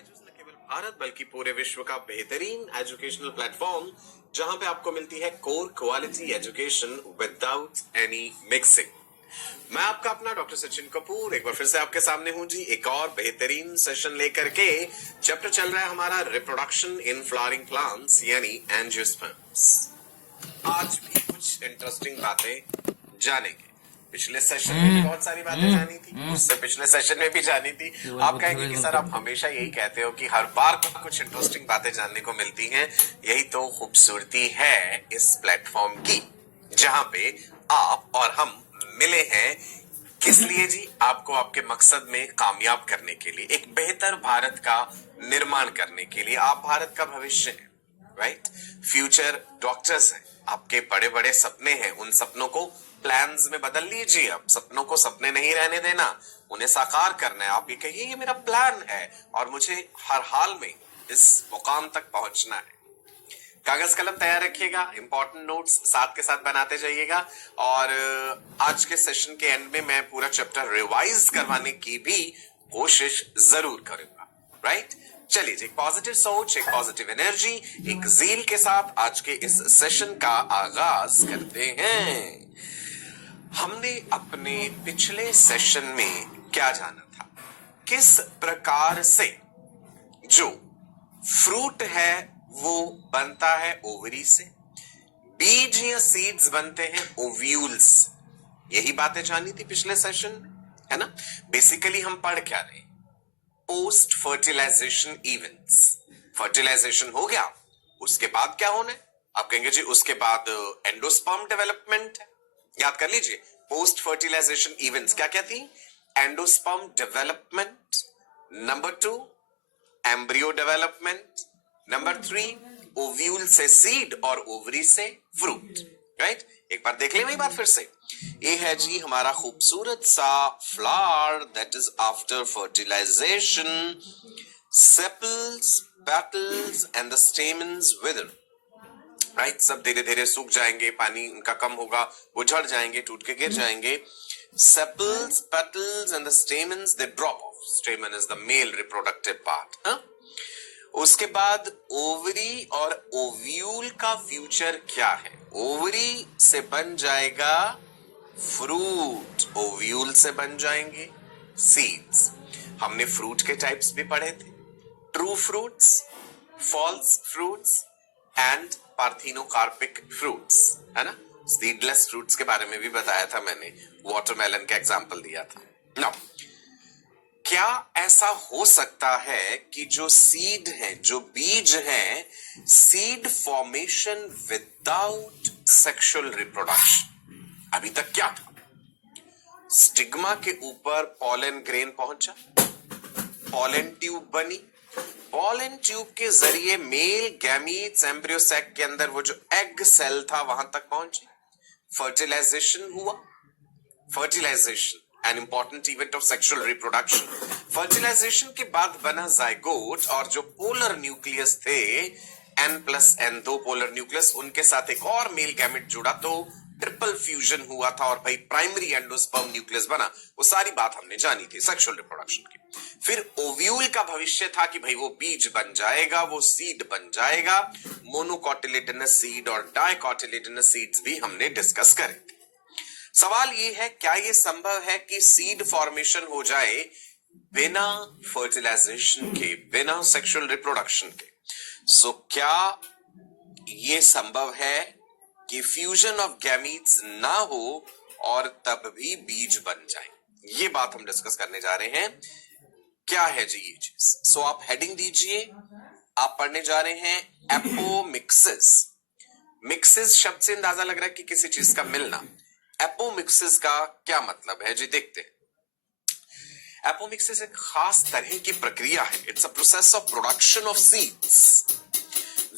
बायजूस न केवल भारत बल्कि पूरे विश्व का बेहतरीन एजुकेशनल प्लेटफॉर्म जहां पे आपको मिलती है core quality education without any mixing. मैं आपका अपना डॉक्टर सचिन कपूर एक बार फिर से आपके सामने हूं जी, एक और बेहतरीन सेशन लेकर के। चैप्टर चल रहा है हमारा रिप्रोडक्शन इन फ्लावरिंग प्लांट्स यानी एंजियोस्पर्म्स। आज भी कुछ इंटरेस्टिंग बातें जानेंगे। पिछले सेशन में भी बहुत सारी बातें जानी थी, उससे पिछले सेशन में भी जानी थी। आप कहेंगे कि सर आप हमेशा यही कहते हो कि हर बार कुछ इंटरेस्टिंग बातें जानने को मिलती हैं। यही तो खूबसूरती है इस प्लेटफॉर्म की, जहां पे आप और हम मिले हैं। किस लिए जी? आपको आपके मकसद में कामयाब करने के लिए, एक बेहतर भारत का निर्माण करने के लिए। आप भारत का भविष्य हैं, राइट? फ्यूचर डॉक्टर्स हैं, आपके बड़े बड़े सपने हैं, उन सपनों को प्लान्स में बदल लीजिए। अब सपनों को सपने नहीं रहने देना, उन्हें साकार करना है। आप ये कहिए ये मेरा प्लान है और मुझे हर हाल में इस मुकाम तक पहुंचना है। कागज कलम तैयार रखिएगा, इंपॉर्टेंट नोट्स साथ के साथ बनाते जाइएगा। और आज के सेशन के एंड में मैं पूरा चैप्टर रिवाइज करवाने की भी कोशिश जरूर करूंगा, राइट? चलिए जी, एक पॉजिटिव सोच, एक पॉजिटिव एनर्जी, एक जील के साथ आज के इस सेशन का आगाज करते हैं। हमने अपने पिछले सेशन में क्या जाना था? किस प्रकार से जो फ्रूट है वो बनता है ओवरी से, बीज या सीड्स बनते हैं ओव्यूल्स। यही बातें जानी थी पिछले सेशन में, है ना? बेसिकली हम पढ़ क्या रहे? Post fertilisation events. फर्टिलाइजेशन हो गया, उसके बाद क्या होना है? आप कहेंगे जी उसके बाद एंडोस्पर्म डेवलपमेंट है। याद कर लीजिए, पोस्ट फर्टिलाइजेशन इवेंट्स क्या क्या थी? Endosperm development, number 2 embryo development, number 3 ovule से सीड और ओवरी से फ्रूट, राइट? एक बार देख ले वही बात फिर से। ये है जी हमारा खूबसूरत सा flower that is after fertilisation, sepals, petals and the stamens wither, right? सब धीरे धीरे सूख जाएंगे, पानी उनका कम होगा, वो झड़ जाएंगे, टूट के गिर जाएंगे। Sepals, petals and the stamens they drop of. स्टेमन is the male reproductive part. उसके बाद ओवरी और ओव्यूल का फ्यूचर क्या है? ओवरी से बन जाएगा फ्रूट, ओव्यूल से बन जाएंगे सीड्स। हमने फ्रूट के टाइप्स भी पढ़े थे, true fruits, false fruits and parthenocarpic fruits, है ना? सीडलेस फ्रूट्स के बारे में भी बताया था मैंने, वाटरमेलन का एग्जांपल दिया था। नाउ क्या ऐसा हो सकता है कि जो सीड है, जो बीज है, seed formation without sexual reproduction? अभी तक क्या था? स्टिग्मा के ऊपर पॉलन ग्रेन पहुंचा, पॉलन ट्यूब बनी, पॉलन ट्यूब के जरिए मेल गैमीट्स एम्ब्रियो सैक के अंदर वो जो एग सेल था वहां तक पहुंचे, फर्टिलाइजेशन हुआ। Fertilization an important event of sexual reproduction. Fertilization के बाद बना जाइगोट, और जो पोलर न्यूक्लियस थे N+N, 2 पोलर न्यूक्लियस, उनके साथ एक और मेल गैमेट जुड़ा तो ट्रिपल फ्यूजन हुआ था और भाई प्राइमरी एंडोस्पर्म न्यूक्लियस बना। वो सारी बात हमने जानी थी सेक्सुअल रिप्रोडक्शन की। फिर ओव्यूल का भविष्य था कि भाई वो बीज बन जाएगा, वो सीड बन जाएगा। मोनोकॉटिलेडनस सीड और डाइकॉटिलेडनस सीड्स भी हमने डिस्कस करे थे। सवाल ये है, क्या ये संभव है कि सीड फॉर्मेशन हो जाए बिना फर्टिलाइजेशन के, बिना सेक्सुअल रिप्रोडक्शन के? सो क्या ये संभव है कि फ्यूजन ऑफ गैमीट्स ना हो और तब भी बीज बन जाए? ये बात हम डिस्कस करने जा रहे हैं। क्या है जी ये चीज? सो आप हेडिंग दीजिए, आप पढ़ने जा रहे हैं एपोमिक्सिस। मिक्सिस शब्द से अंदाजा लग रहा है कि किसी चीज का मिलना। एपोमिक्सिस का क्या मतलब है जी? देखते हैं। एपोमिक्सिस एक खास तरह की प्रक्रिया है। It's a process of production of seeds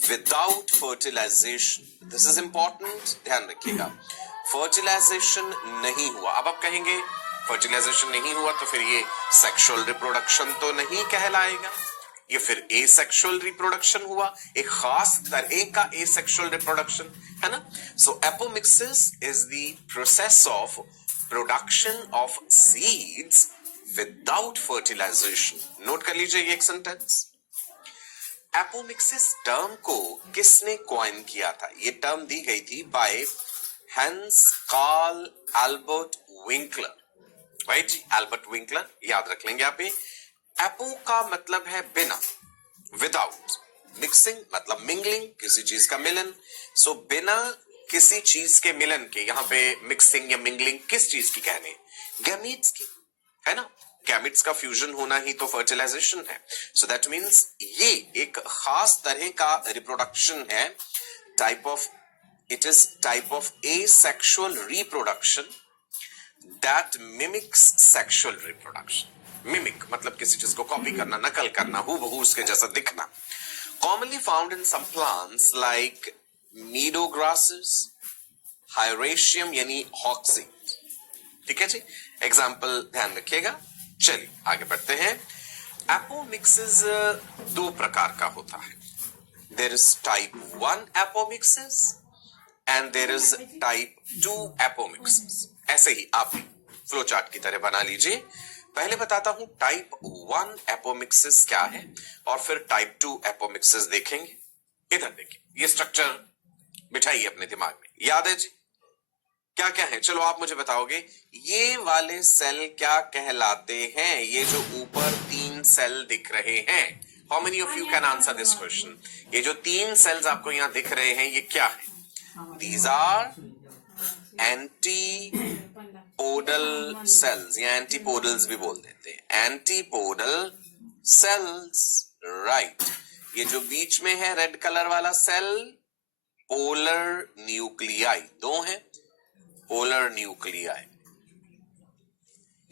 without fertilization. This is important, ध्यान रखिएगा। फर्टिलाइजेशन नहीं हुआ। अब आप कहेंगे फर्टिलाइजेशन नहीं हुआ तो फिर ये सेक्सुअल रिप्रोडक्शन तो नहीं कहलाएगा, ये फिर एसेक्सुअल रिप्रोडक्शन हुआ, एक खास तरह का एसेक्सुअल रिप्रोडक्शन, है ना? So apomixis is the process of production of seeds without fertilisation. Note कर लीजिए ये एक सेंटेंस। एपोमिक्सिस टर्म को किसने कॉइन किया था? ये टर्म दी गई थी by Hans Karl Albert Winkler. Right जी, एल्बर्ट विंकलर, याद रख लेंगे आप। एपो का मतलब है बिना, विदाउट। मिक्सिंग मतलब मिंगलिंग, किसी चीज का मिलन। सो बिना किसी चीज के मिलन के यहां पे मिक्सिंग या मिंगलिंग किस चीज की कहने? गैमीट्स की, है ना। गैमीट्स का फ्यूजन होना ही तो फर्टिलाइजेशन है। सो दैट मीन्स ये एक खास तरह का रिप्रोडक्शन है, type of, it is type of asexual reproduction that mimics sexual reproduction. Mimic मतलब किसी चीज को कॉपी करना, नकल करना, हूबहू उसके जैसा दिखना। Commonly found in some plants like meadow grasses, hieracium यानी hawkseed। ठीक है जी, एग्जाम्पल ध्यान रखिएगा। चलिए आगे बढ़ते हैं। एपोमिक्सिस दो प्रकार का होता है। There is type 1 apomixis and there is type 2 apomixis। ऐसे ही आप फ्लो चार्ट की तरह बना लीजिए। पहले बताता हूं टाइप 1 एपोमिक्सिस क्या है और फिर टाइप 2 एपोमिक्सिस देखेंगे। इधर देखिए, ये स्ट्रक्चर बिठाइए अपने दिमाग में, याद है जी? क्या क्या है? चलो आप मुझे बताओगे, ये वाले सेल क्या कहलाते हैं? ये जो ऊपर 3 सेल दिख रहे हैं, how many of you can answer this question? ये जो 3 सेल्स आपको यहां दिख रहे हैं, ये क्या है? दीज आर एंटीपोडल सेल्स या एंटीपोडल्स भी बोल देते हैं, एंटीपोडल सेल्स। राइट, ये जो बीच में है रेड कलर वाला सेल, पोलर न्यूक्लियाई, दो हैं पोलर न्यूक्लियाई।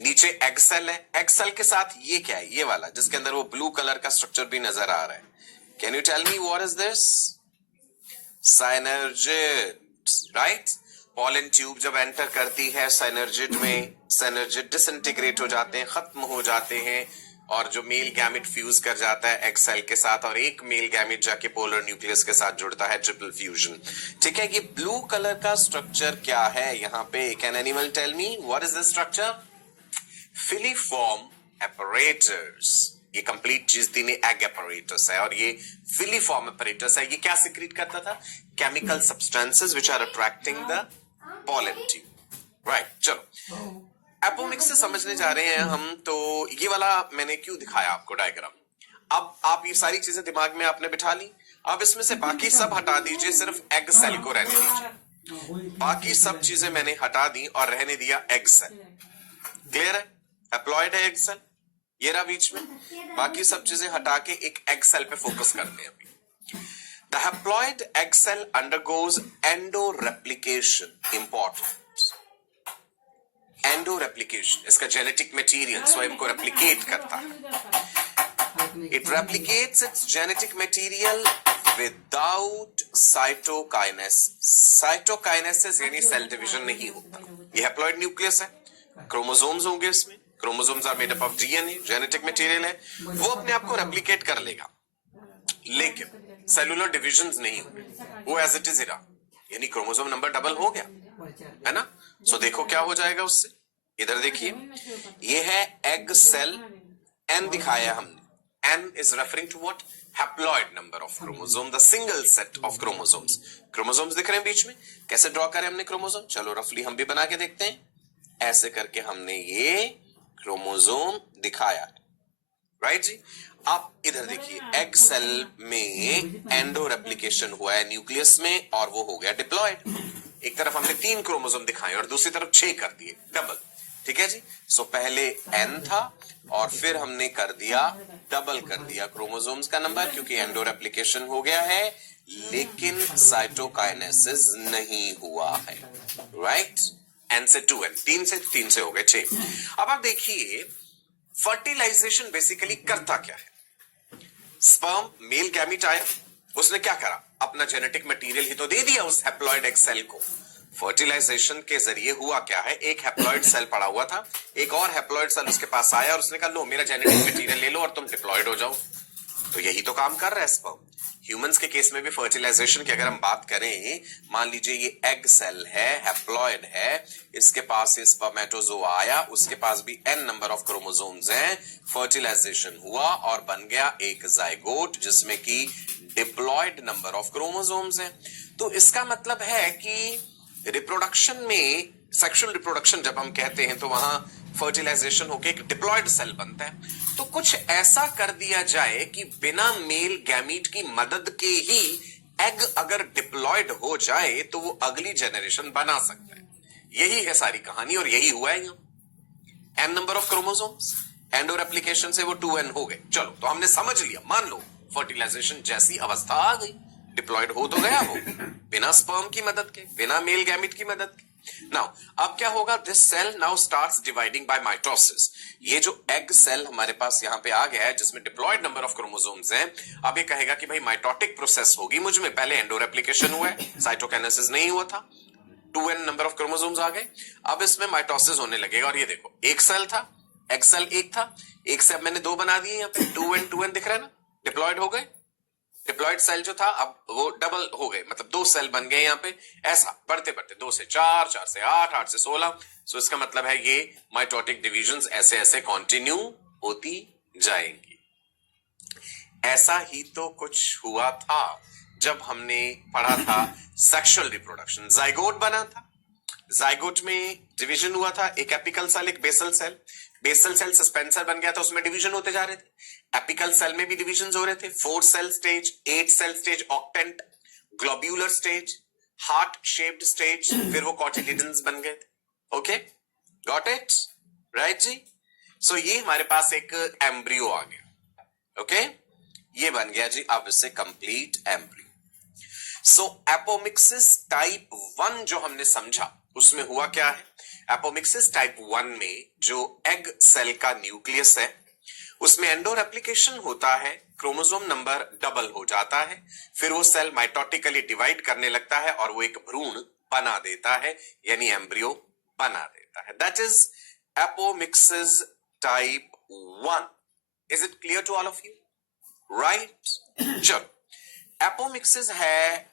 नीचे एग सेल है, एग सेल के साथ ये क्या है? ये वाला जिसके अंदर वो ब्लू कलर का स्ट्रक्चर भी नजर आ रहा है। Can you tell me what is this? Synergid. Right, pollen tube जब एंटर करती है साइनर्जिड में, साइनर्जिड डिसइंटीग्रेट हो जाते हैं, खत्म हो जाते हैं, और जो मेल गैमेट फ्यूज कर जाता है एग सेल के साथ, और एक मेल गैमेट जाके पोलर न्यूक्लियस के साथ जुड़ता है, ट्रिपल फ्यूजन। ठीक है, ये ब्लू कलर का स्ट्रक्चर क्या है यहाँ पे? Can anyone tell me what is the structure? Filiform apparatus। ये कंप्लीट चीज थी, एग apparatus है, और ये फिलीफॉर्म apparatus है। ये क्या सिक्रीट करता था? Chemical substances which are attracting the pollen tube. Right, चलो एपोमिक्सिस समझने जा रहे हैं हम। तो ये वाला मैंने क्यों दिखाया आपको डायग्राम? अब आप ये सारी चीजें दिमाग में आपने बिठा ली। अब इसमें से बाकी सब हटा दीजिए, सिर्फ एग सेल को रहने दीजिए। बाकी सब चीजें मैंने हटा दी और रहने दिया एग सेल। क्लियर है? एप्लॉयड है एग सेल, ये रहा बीच में। बाकी सब चीजें हटा के एक एग सेल पे फोकस करते हैं अभी। The haploid egg cell undergoes endoreplication. Important, endoreplication, इसका जेनेटिक मटेरियल स्वयं को रेप्लिकेट करता है। It replicates its genetic material without cytokinesis. Cytokinesis यानी सेल डिवीजन नहीं होता। ये हैप्लॉयड न्यूक्लियस है, क्रोमोसोम्स होंगे इसमें। Chromosomes are made up of DNA, genetic material है, वो अपने आप को रेप्लिकेट कर लेगा, लेकिन सेलुलर डिविजन्स नहीं होंगे, वो एज इट इज रहा। यानी क्रोमोसोम नंबर डबल हो गया, है ना। सो देखो क्या हो जाएगा उससे। इधर देखिए, ये है एग सेल, एन दिखाया हमने। N is referring to what? Haploid number of chromosome, the single set of chromosomes. Chromosomes दिख रहे हैं बीच में। कैसे ड्रॉ करें हमने क्रोमोसोम? चलो रफली हम भी बना के देखते हैं। ऐसे करके हमने ये क्रोमोसोम दिखाया, राइट जी। आप इधर देखिए, एग सेल में एंडो रेप्लिकेशन हुआ है न्यूक्लियस में, और वो हो गया डिप्लॉयड। एक तरफ हमने 3 क्रोमोसोम दिखाए और दूसरी तरफ 6 कर दिए, डबल। ठीक है जी। सो पहले एन था और फिर हमने कर दिया, डबल कर दिया क्रोमोसोम्स का नंबर, क्योंकि एंडो रेप्लिकेशन हो गया है, लेकिन साइटोकाइनेसिस नहीं हुआ है। राइट, एन से 2n, 3 से 3 से हो गए 6। अब आप देखिए, फर्टिलाइजेशन बेसिकली करता क्या है? स्पर्म, मेल गैमीट आया, उसने क्या करा? अपना जेनेटिक मटेरियल ही तो दे दिया उस हैप्लॉयड एग सेल को। फर्टिलाइजेशन के जरिए हुआ क्या है? एक हैप्लॉयड सेल पड़ा हुआ था, एक और हैप्लॉयड सेल उसके पास आया और उसने कहा लो मेरा जेनेटिक मटेरियल ले लो और तुम डिप्लॉयड हो जाओ। तो यही तो काम कर रहा है स्पर्म। ह्यूमंस के केस में भी फर्टिलाइजेशन की अगर हम बात करें, मान लीजिए ये एग सेल है, हैप्लॉइड है, इसके पास ये स्पर्मेटोजोआ आया, उसके पास भी n नंबर ऑफ क्रोमोसोम्स हैं, फर्टिलाइजेशन हुआ और बन गया एक जाइगोट जिसमें कि डिप्लॉयड नंबर ऑफ क्रोमोसोम्स हैं। तो इसका मतलब है कि रिप्रोडक्शन में, सेक्सुअल रिप्रोडक्शन जब हम कहते हैं तो वहां फर्टिलाइजेशन होके एक डिप्लॉयड सेल बनता है। तो कुछ ऐसा कर दिया जाए कि बिना मेल गैमीट की मदद के ही एग अगर डिप्लॉयड हो जाए तो वो अगली जनरेशन बना सकता है। यही है सारी कहानी और यही हुआ है यहां। n number of chromosomes, endo application से वो 2n हो गए। चलो तो हमने समझ लिया, मान लो फर्टिलाइजेशन जैसी अवस्था आ गई, डिप्लॉयड हो तो गया वो बिना स्पर्म की मदद के, बिना मेल गैमिट की मदद के। नाउ अब क्या होगा, this cell now starts dividing by mitosis. ये जो एग सेल हमारे पास यहां पे आ गया है जिसमें डिप्लॉयड नंबर ऑफ क्रोमोसोम्स हैं, अब ये कहेगा कि भाई माइटोटिक प्रोसेस होगी मुझ में। पहले एंडो रेप्लिकेशन हुआ है, साइटोकाइनेसिस नहीं हुआ था, 2n नंबर ऑफ क्रोमोसोम्स आ गए, अब इसमें माइटोसिस होने लगेगा। और ये देखो एक सेल था, एग सेल एक था, एक से अब मैंने दो बना दिए, यहाँ पे 2n दिख रहा है ना, डिप्लॉयड हो गए। डिप्लॉयड सेल जो था अब वो डबल हो गए, मतलब दो सेल बन गए यहाँ पे। ऐसा बढ़ते बढ़ते 2 से 4, 4 से 8, 8 से 16। सो इसका मतलब है ये माइटोटिक डिविजन्स ऐसे ऐसे कंटिन्यू होती जाएंगी। ऐसा ही तो कुछ हुआ था जब हमने पढ़ा था सेक्सुअल रिप्रोडक्शन। जाइगोट बना था, जाइगोट में डिवीजन हुआ था, एक एपिकल सेल एक basal cell. Basal cell suspensor बन गया था, उसमें डिवीजन होते जा रहे थे। एपिकल सेल में भी डिवीजन हो रहे थे, 4 cell stage, 8 cell stage, octant, globular stage, heart shaped stage, फिर वो कॉटिलिडन्स बन गए थे। ओके, गॉट इट, राइट जी। सो ये हमारे पास एक एम्ब्रियो आ गया। ओके, ये बन गया जी अब इससे कंप्लीट एम्ब्रियो। सो एपोमिक्सिस टाइप 1 जो हमने समझा उसमें हुआ क्या है। एपोमिक्सिस टाइप 1 में जो एग सेल का न्यूक्लियस है उसमें एंडो रेप्लिकेशन होता है, क्रोमोसोम नंबर डबल हो जाता है, फिर वो सेल माइटोटिकली डिवाइड करने लगता है और वो एक भ्रूण बना देता है, यानी एम्ब्रियो बना देता है। That is apomixis type 1। Is it clear to all of you? Right. चलो एपोमिक्सिस है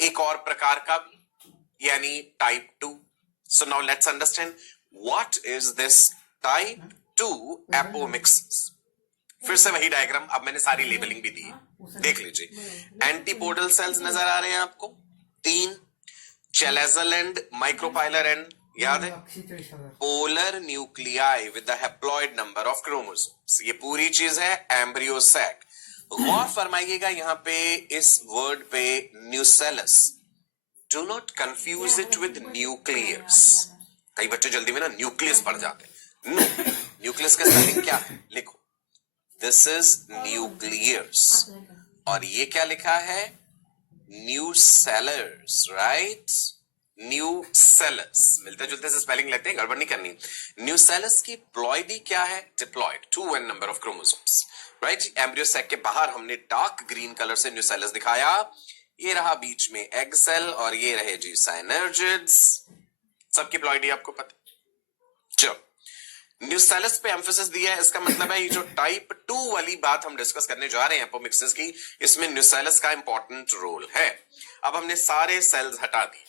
एक और प्रकार का भी, यानी type 2। So now let's understand what is this type 2 apomixis. फिर से वही डायग्राम, अब मैंने सारी लेबलिंग भी दी है, देख लीजिए। एंटीपोडल सेल्स नजर आ रहे हैं आपको 3, चेलेजल एंड, माइक्रोपाइलर एंड, याद है, polar nuclei with the haploid number of chromosomes. ये पूरी चीज है एम्ब्रियो सैक। गौर फरमाइएगा यहां पे इस वर्ड पे nucellus, do not confuse it with nucleus. कई बच्चे जल्दी में ना न्यूक्लियस पढ़ जाते हैं। न्यूक्लियस का स्पेलिंग क्या है, लिखो, दिस इज न्यूक्लियस, और ये क्या लिखा है, न्यूसेलस, राइट, न्यूसेलस। मिलते जुलते से स्पेलिंग लगते हैं, गड़बड़ नहीं करनी। न्यूसेलस की प्लॉइडी क्या है, diploid, 2n number of chromosomes, right. Embryo sac के बाहर हमने डार्क ग्रीन कलर से न्यूसेलस दिखाया, ये रहा बीच में एग सेल और ये रहे जी साइनर्जिड्स। सबकी प्लॉइडी आपको पता। चलो न्यूसेलस पे एम्फेसिस दिया है, इसका मतलब है ये जो टाइप 2 वाली बात हम डिस्कस करने जा रहे हैं एपोमिक्सिस की, इसमें न्यूसेलस का इंपॉर्टेंट रोल है। अब हमने सारे सेल्स हटा दिए,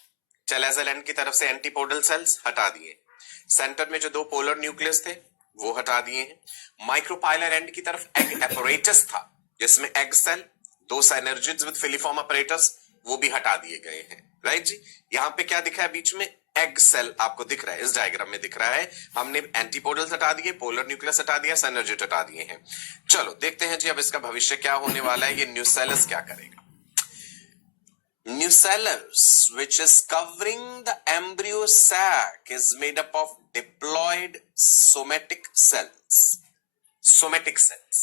चेलेजल एंड की तरफ से एंटीपोडल सेल्स हटा दिए, सेंटर में जो 2 पोलर न्यूक्लियस थे वो हटा दिए हैं, माइक्रोपाइलर एंड की तरफ एग एपरेटस था जिसमें egg cell, 2 synergids with filiform apparatus, वो भी हटा दिए गए हैं, राइट जी। यहां पे क्या दिखा है, बीच में एग सेल आपको दिख रहा है, इस डायग्राम में दिख रहा है। हमने एंटीपोडल्स हटा दिए, पोलर न्यूक्लियस हटा दिया, साइनर्जिड हटा दिए हैं। चलो देखते हैं जी अब इसका भविष्य क्या होने वाला है, ये न्यूसेलस क्या करेगा। Nucellus, which is covering the embryo sac, is made up of diploid somatic cells. Somatic cells,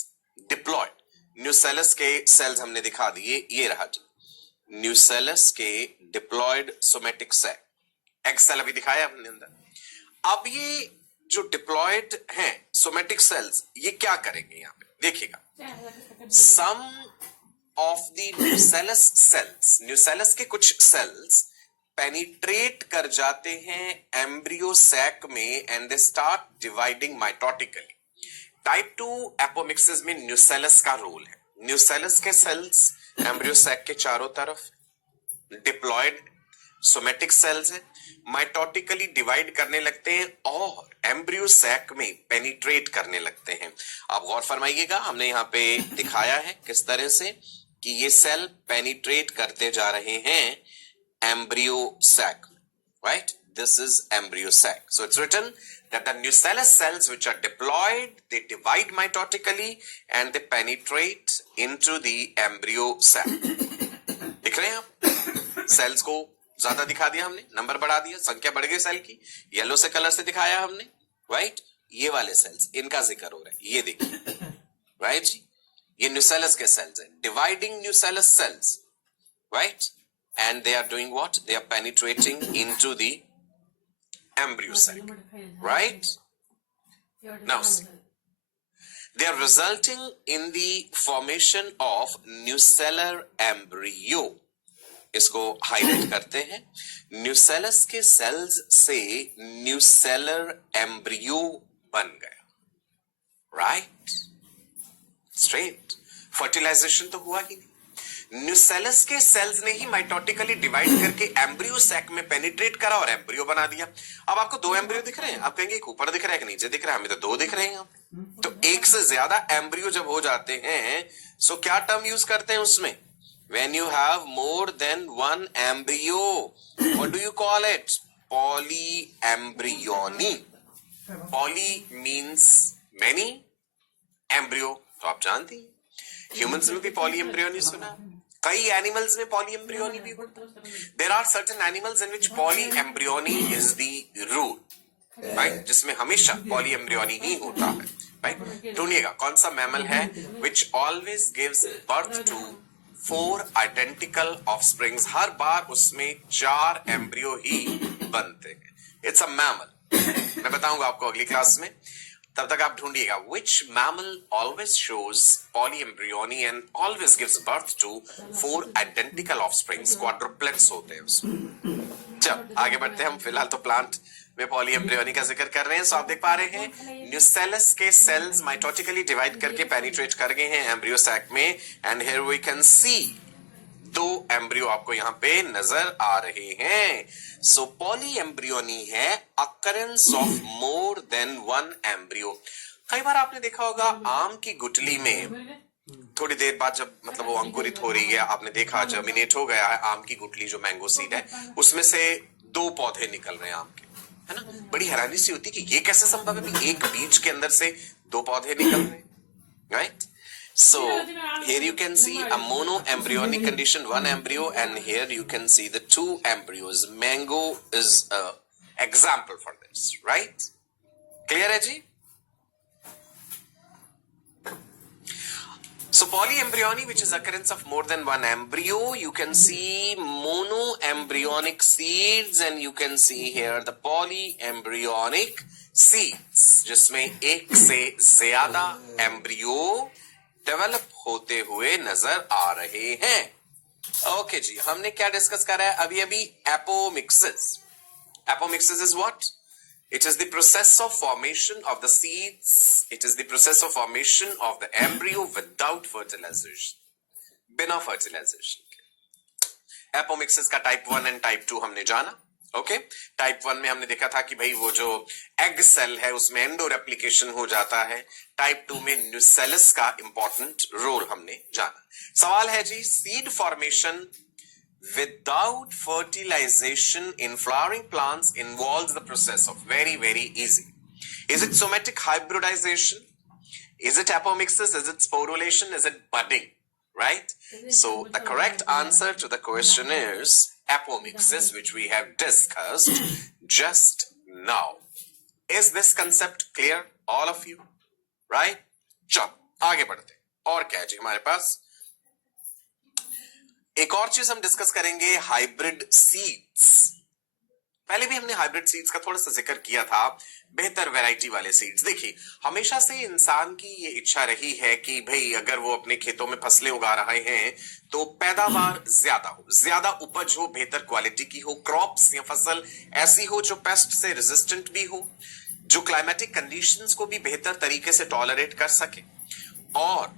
diploid. Nucellus के सेल्स हमने दिखा दिए, ये रहा जी न्यूसेलस के diploid somatic cell. Egg cell अभी दिखाया हमने अंदर। अब ये जो डिप्लॉयड हैं सोमेटिक सेल्स, ये क्या करेंगे यहाँ पे देखिएगा। Some of the nucellus cells, nucellus के कुछ सेल्स पेनिट्रेट कर जाते हैं एम्ब्रियो सैक में and they start dividing mitotically. Type 2 apomixis में न्यूसेलस का रोल है। न्यूसेलस के सेल्स एम्ब्रियो सैक के चारों तरफ, डिप्लॉयड सोमेटिक सेल्स है, माइटोटिकली डिवाइड करने लगते हैं और एम्ब्रियो सैक में पेनिट्रेट करने लगते हैं। आप गौर फरमाइएगा, हमने यहाँ पे दिखाया है किस तरह से कि ये सेल पेनिट्रेट करते जा रहे हैं embryo sac, right? This is embryo sac. So it's written that the nucellus cells which are diploid, they divide mitotically and they penetrate into the embryo sac. दिख रहे हैं आप? सेल्स को ज्यादा दिखा दिया हमने, नंबर बढ़ा दिया, संख्या बढ़ गई सेल की, येलो से कलर से दिखाया हमने, राइट? ये वाले सेल्स, इनका जिक्र हो रहा है, ये देखिए, राइट जी? ये न्यूसेलस के सेल्स है, dividing nucellus cells, right? And they are doing what? They are penetrating into the embryo sac, right? Now, they are resulting in the formation of nucellar embryo. इसको हाईलाइट करते हैं, nucellus के sales से nucellar embryo बन गया, right? Straight fertilisation तो हुआ ही नहीं, न्यूसेलस के सेल्स ने ही माइटोटिकली डिवाइड करके एम्ब्रियो सैक में पेनिट्रेट करा और एम्ब्रियो बना दिया। अब आपको दो एम्ब्रियो दिख रहे हैं, आप कहेंगे एक ऊपर दिख रहा है, एक नीचे दिख रहा है, हमें तो दो दिख रहे हैं। तो एक से ज्यादा एम्ब्रियो जब हो जाते हैं, सो क्या टर्म यूज करते हैं उसमें? When you have more than one embryo, what do you call it? Polyembryony. Poly means many, embryo तो आप जानती हैं, ह्यूमंस में भी पॉलीएम्ब्रियोनी सुना, कई एनिमल्स में पॉलीएम्ब्रियोनी भी होता है। There are certain animals in which polyembryony is the rule, right? जिसमें हमेशा पॉलीएम्ब्रियोनी ही होता है, राइट? ढूंढिएगा कौन सा मैमल है which always gives birth to 4 identical offsprings, हर बार उसमें 4 एम्ब्रियो ही बनते हैं। इट्स अ मैमल, मैं बताऊंगा आपको अगली क्लास में, तब तक आप ढूंढिएगा which mammal always shows polyembryony and always gives birth to 4 identical offsprings, quadruplets होते हैं उसमें। चल आगे बढ़ते हैं हम, फिलहाल तो प्लांट में पॉलीएम्ब्रियोनी का जिक्र कर रहे हैं। सो आप देख पा रहे हैं न्यूसेलस के सेल्स माइटोटिकली डिवाइड करके पेनिट्रेट कर गए हैं एम्ब्रियो सैक में, and here we can see 2 embryo आपको यहाँ पे नजर आ रहे हैं। सो पॉलीएम्ब्रियोनी है occurrence of more than 1 embryo. कई बार आपने देखा होगा आम की गुठली में थोड़ी देर बाद जब मतलब वो अंकुरित हो रही है, आपने देखा जर्मिनेट हो गया है आम की गुठली, जो मैंगो सीड है, उसमें से 2 पौधे निकल रहे हैं आम के, है ना? बड़ी हैरानी सी होती कि ये कैसे संभव है कि एक बीज के अंदर से 2 पौधे निकल रहे हैं, right? So here you can see a monoembryonic condition, 1 embryo, and here you can see the 2 embryos. Mango is a example for this, right? Clear hai ji? So polyembryony, which is occurrence of more than 1 embryo, you can see monoembryonic seeds, and you can see here the polyembryonic seeds, जिसमें एक से ज्यादा embryo develop होते हुए नजर आ रहे हैं। ओके जी, हमने क्या डिस्कस करा है अभी अभी? Apomixis. Apomixis is what? It is the process of formation of the seeds, it is the process of formation of the embryo without fertilization, बिना फर्टिलाइजेशन। एपोमिक्सिस का टाइप 1 एंड टाइप 2 हमने जाना। ओके, टाइप 1 में हमने देखा था कि भाई वो जो एग सेल है उसमें एंडो रेप्लिकेशन हो जाता है। टाइप 2 में न्यूसेलस का इंपॉर्टेंट रोल हमने जाना। सवाल है जी, seed formation without fertilisation in flowering plants involves the process of very easy. Is it somatic hybridisation? Is it apomixis? Is it sporulation? Is it budding? Right? So the correct answer to the question is apomixis, which we have discussed just now. Is this concept clear, all of you? Right? चलो आगे बढ़ते हैं। और क्या है जी हमारे पास? एक और चीज हम डिस्कस करेंगे, हाइब्रिड सीड्स। पहले भी हमने हाइब्रिड सीड्स का थोड़ा सा जिक्र किया था, बेहतर वैरायटी वाले सीड्स। देखिए, हमेशा से इंसान की ये इच्छा रही है कि भाई अगर वो अपने खेतों में फसलें उगा रहे हैं तो पैदावार ज्यादा हो, ज्यादा उपज हो, बेहतर क्वालिटी की हो, क्रॉप्स या फसल ऐसी हो जो पेस्ट से रेजिस्टेंट भी हो, जो क्लाइमेटिक कंडीशंस को भी बेहतर तरीके से टॉलरेट कर सके, और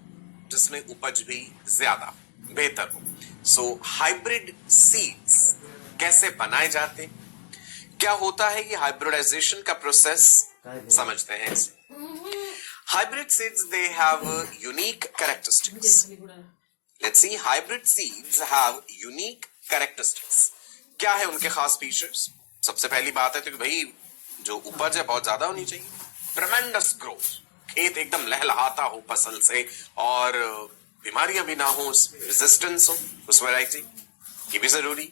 जिसमें उपज भी ज्यादा बेहतर हो। सो हाइब्रिड सीड्स कैसे बनाए जाते, क्या होता है ये हाइब्रिडाइजेशन का प्रोसेस, समझते हैं इसे। Hybrid seeds they have unique characteristics. Let's see, hybrid seeds have unique characteristics. क्या है उनके खास फीचर्स? सबसे पहली बात है तो भाई जो उपज है बहुत ज्यादा होनी चाहिए, ट्रेमेंडस ग्रोथ, खेत एकदम लहलहाता हो फसल से, और बीमारियां भी ना हो, रेजिस्टेंस हो उस वैरायटी की भी जरूरी,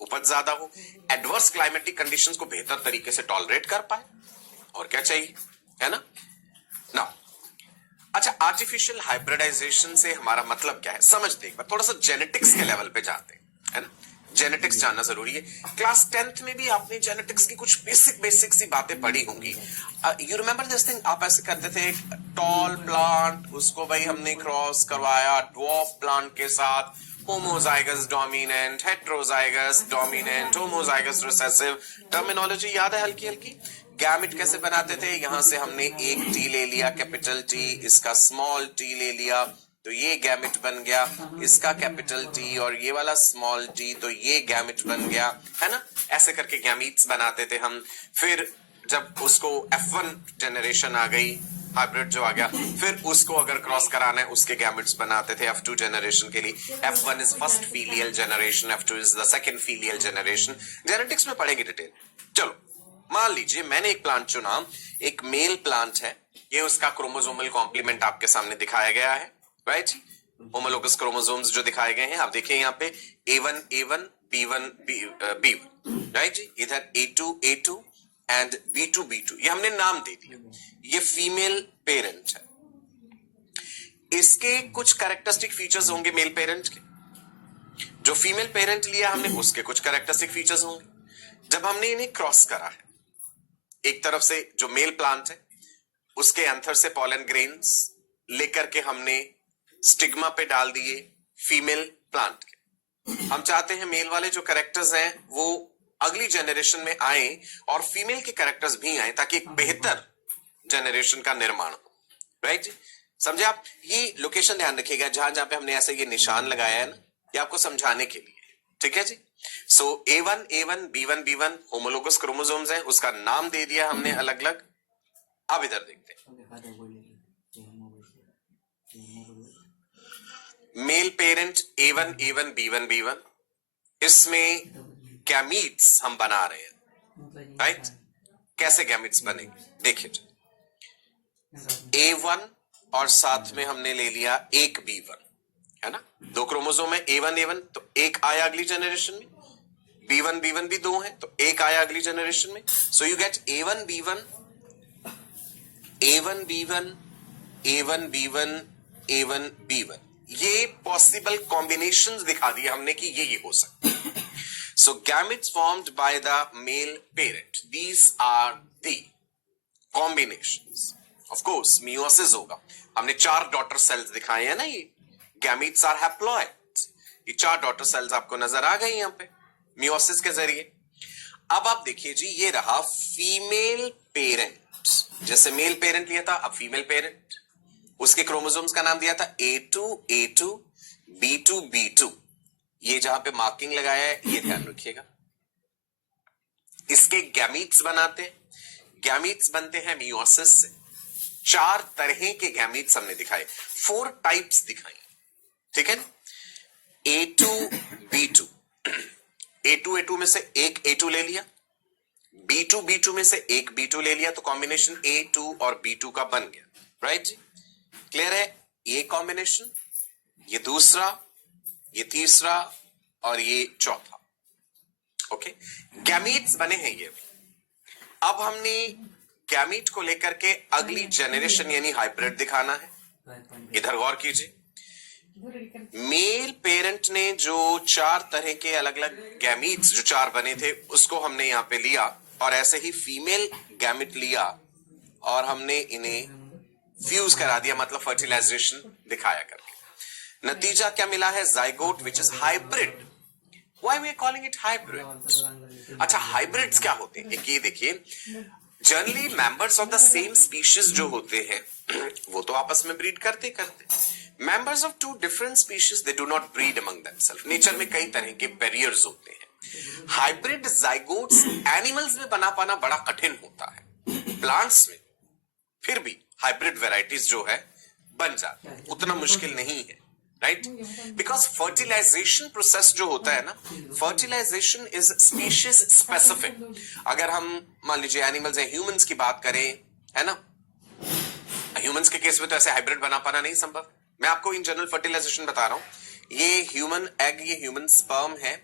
उपज ज्यादा हो, एडवर्स क्लाइमेटिक कंडीशंस को बेहतर तरीके से टॉलरेट कर पाए, और क्या चाहिए, है ना। ना अच्छा, आर्टिफिशियल हाइब्रिडाइजेशन से हमारा मतलब क्या है समझते एक बार, थोड़ा सा जेनेटिक्स के लेवल पे जाते हैं, है ना। जेनेटिक्स जानना जरूरी है। क्लास 10th में भी आपने जेनेटिक्स की कुछ बेसिक सी बातें पढ़ी होंगी। यू रिमेंबर दिस थिंग, आप ऐसे करते थे, टॉल प्लांट उसको भाई हमने क्रॉस करवाया ड्वार्फ प्लांट के साथ, homozygous dominant, heterozygous dominant, homozygous recessive, terminology याद है हल्की हल्की। गैमेट कैसे बनाते थे, यहां से हमने एक टी ले लिया कैपिटल टी, इसका स्मॉल टी ले लिया तो ये गैमेट बन गया, इसका कैपिटल टी और ये वाला स्मॉल टी तो ये गैमेट बन गया, है ना। ऐसे करके गैमीट्स बनाते थे हम। फिर जब उसको F1 जनरेशन आ गई, हाइब्रिड जो आ गया, फिर उसको अगर क्रॉस कराना है उसके गैमेट्स बनाते थे F2 जनरेशन के लिए। F1 is first filial generation, F2 is the second filial generation. Genetics में पढ़ेंगे डिटेल। चलो मान लीजिए मैंने एक प्लांट चुना, एक मेल प्लांट है, ये उसका क्रोमोसोमल कॉम्प्लीमेंट आपके सामने दिखाया गया है, राइट। होमोलोगस क्रोमोसोम्स जो दिखाए गए हैं आप देखिए यहाँ पे A1 A1 B1 B1, right जी। इधर A2 A2 and B2 B2, ये हमने नाम दे दिया। ये फीमेल पेरेंट है, इसके कुछ कैरेक्टरिस्टिक फीचर्स होंगे मेल पेरेंट के। जो फीमेल पेरेंट लिया हमने उसके कुछ कैरेक्टरिस्टिक फीचर्स होंगे। जब हमने इन्हें क्रॉस करा है, एक तरफ से जो मेल प्लांट है उसके एंथर से पॉलन ग्रेन्स लेकर के हमने स्टिग्मा पे डाल दिए फीमेल प्लांट के। हम चाहते हैं मेल वाले जो कैरेक्टर्स हैं वो अगली जनरेशन में आए और फीमेल के कैरेक्टर्स भी आए, ताकि एक बेहतर जनरेशन का निर्माण हो, राइट जी। समझे आप? ये लोकेशन ध्यान रखिएगा, जहां जहां पे हमने ऐसे ये निशान लगाया है ना, ये आपको समझाने के लिए, ठीक है जी। सो A1 A1 B1 B1 homologous chromosomes हैं, उसका नाम दे दिया हमने अलग अलग। अब इधर देखते हैं, male parent A1 A1 B1 B1, इसमें गैमीट्स हम बना रहे हैं, राइट। कैसे गैमीट्स बनेंगे देखिए, A1 और साथ में हमने ले लिया एक B1, है ना। दो क्रोमोसोम है A1 A1, तो एक आया अगली जनरेशन में, B1 B1 भी दो है तो एक आया अगली जनरेशन में। So you get A1 B1 A1 B1 A1 B1 A1 B1। ये पॉसिबल कॉम्बिनेशंस दिखा दिया हमने कि ये हो सकता है। So gametes formed by the male parent, these are the combinations. Of course meiosis होगा, हमने 4 डॉटर सेल्स दिखाए हैं ना, ये गैमेट्स आर हैप्लॉइड। ये 4 डॉटर सेल्स आपको नजर आ गई यहां पे मियोसिस के जरिए। अब आप देखिए जी, ये रहा फीमेल पेरेंट, जैसे मेल पेरेंट लिया था अब फीमेल पेरेंट, उसके क्रोमोसोम्स का नाम दिया था A2 A2 B2 B2। ये जहां पे मार्किंग लगाया है ये ध्यान रखिएगा। इसके गैमीट्स बनाते हैं, गैमीट्स बनते हैं मियोसिस से। 4 तरह के गैमीट्स हमने दिखाए, 4 टाइप्स दिखाए, ठीक है। A2 B2, A2 A2 में से एक A2 ले लिया, B2 B2 में से एक B2 ले लिया, तो कॉम्बिनेशन A2 और B2 का बन गया, राइट जी। क्लियर है? ये कॉम्बिनेशन, ये दूसरा, ये तीसरा और ये चौथा, ओके। गैमीट्स बने हैं ये। अब हमने गैमीट को लेकर के अगली जनरेशन यानी हाइब्रिड दिखाना है। इधर गौर कीजिए, मेल पेरेंट ने जो 4 तरह के अलग अलग गैमीट्स जो 4 बने थे उसको हमने यहां पे लिया, और ऐसे ही फीमेल गैमेट लिया और हमने इन्हें फ्यूज करा दिया, मतलब फर्टिलाइजेशन दिखाया करके। नतीजा क्या मिला है? Zygote which is hybrid. Why we are calling it hybrid? अच्छा, हाइब्रिड्स क्या होते हैं? एक ये देखिए, generally members of the same species जो होते हैं वो तो आपस में ब्रीड करते, members of two different species they do not breed among themselves. Nature में कई तरह के बैरियर्स होते हैं। हाइब्रिड जाइगोट्स एनिमल्स में बना पाना बड़ा कठिन होता है, प्लांट्स में फिर भी हाइब्रिड वैरायटीज जो है बन जाती है, उतना मुश्किल नहीं है, राइट? बिकॉज फर्टिलाइजेशन प्रोसेस जो होता है ना, फर्टिलाइजेशन इज स्पीशीज स्पेसिफिक। अगर हम मान लीजिए एनिमल्स हैं, ह्यूमंस की बात करें, है ना, ह्यूमंस के केस में तो ऐसे हाइब्रिड बना पाना नहीं संभव। मैं आपको इन जनरल फर्टिलाइजेशन बता रहा हूं। ये ह्यूमन एग, ये ह्यूमन स्पर्म है,